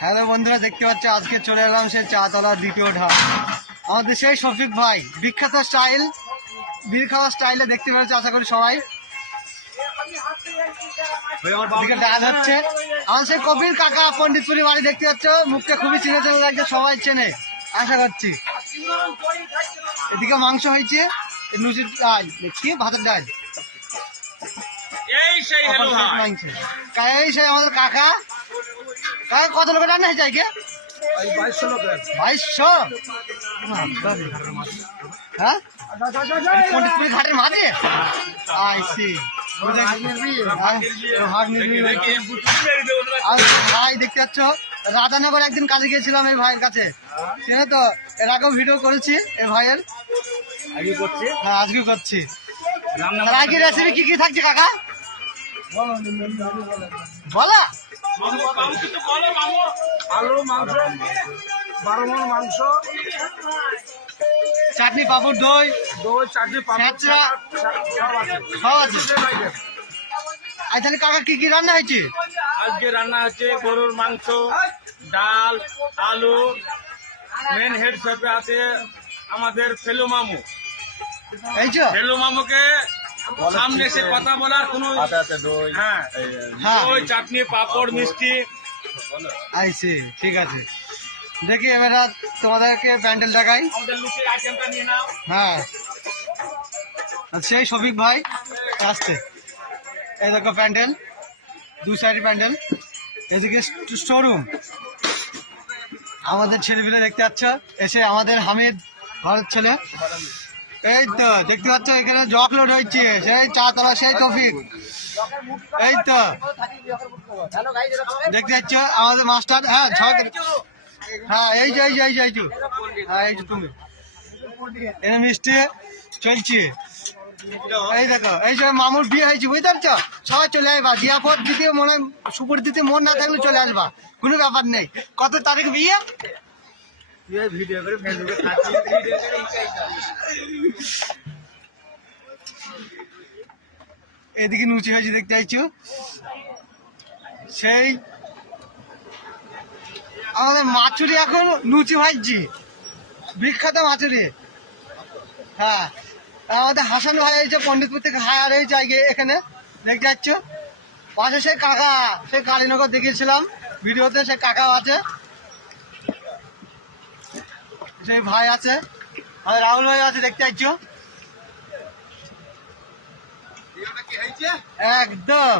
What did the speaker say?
Hello বন্ধুরা, দেখতে পাচ্ছ আজকে চলে এলাম সেই চাতলা দ্বিতীয় ধাপ। আমাদের সেই শফিক ভাই বিখ্যাত স্টাইল বীর খাওয়া স্টাইলে দেখতে পেরেছে আশা করি সবাই। ডাল হচ্ছে আমার সেই কবির কাকা পণ্ডিতপুরি বাড়ি, দেখতে পাচ্ছ মুখটা খুবই চিনে চেনে লাগছে, সবাই চেনে আশা করছি। এদিকে মাংস হয়েছে, লুচির ডাল দেখছি, ভাতের ডাল, এই সেই আমাদের কাকা। কত লোকের রান্না হয়েছে আজকে? 2200। হ্যাঁ, পণ্ডিতপুরি ঘাটের মাঝে আইসি ভাই দেখতে পাচ্ছ। রাধানগর একদিন কাজে গিয়েছিলাম এই ভাইয়ের কাছে, ঠিক তো? এর আগেও ভিডিও করেছি এই ভাইয়ের, হ্যাঁ আজকে করছি। আজকে রেসিপি কি কি থাকছে কাকা বলা? আলু, মাংস, 12 মণ মাংস, চাটনি, পাপড়, দই, চাটনি, ছেঁচড়া সব আছে। আজ তাহলে কাকা কি কি রান্না হয়েছে? আজকে রান্না হচ্ছে গরুর মাংস, ডাল, আলু। মেন হেড শেফে আছে আমাদের ফেলু মামু। এই তো ফেলু মামুকে সামনে এসে কথা বলার কোনো হ্যাঁ, দই, চাটনি, পাপড়, মিষ্টি আইসি, ঠিক আছে। দেখি এবার তোমাদেরকে প্যান্ডেল দেখাই। হ্যাঁ, সেই শফিক ভাই আসছে। এই দেখো প্যান্ডেল, দুই সাইড প্যান্ডেল, এদিকে শোরুম। আমাদের ছেলেপিলে দেখতে পাচ্ছ, এসে আমাদের হামিদ ঘরের ছেলে। এই তো দেখতে পাচ্ছ এখানে জক লোড হচ্ছে, সেই চাতলা সেই টফিক। এই তো দেখতে পাচ্ছ আমাদের মাস্টার। হ্যাঁ ঝক, হ্যাঁ এই যে হ্যাঁ এই যে তুমি এখানে মিষ্টি চলছে। এই দেখো এই যে মামুর বিয়ে হয়েছে, বুঝতে পারছো? সবাই চলে আসবা, জিয়াপদ দিতে মনে সুপুর দিতে মন না থাকলে চলে আসবা, কোনো ব্যাপার নেই। কত তারিখ বিয়ে? এদিকে নুচি হয়েছে দেখতে চাইছো, সেই আমাদের মাছুরি এখন লুচি ভাইজি, বিখ্যাত মাছুরি। হ্যাঁ, আমাদের হাসান ভাই হয়েছে পণ্ডিতপুর থেকে হায়ার হয়েছে আগে এখানে, দেখতে যাচ্ছ। পাশে সেই কাকা, সেই কালীনগর দেখিয়েছিলাম ভিডিওতে, সেই কাকাও আছে, সেই ভাই আছে, আমাদের রাহুল ভাই আছে দেখতে যাচ্ছ। একদম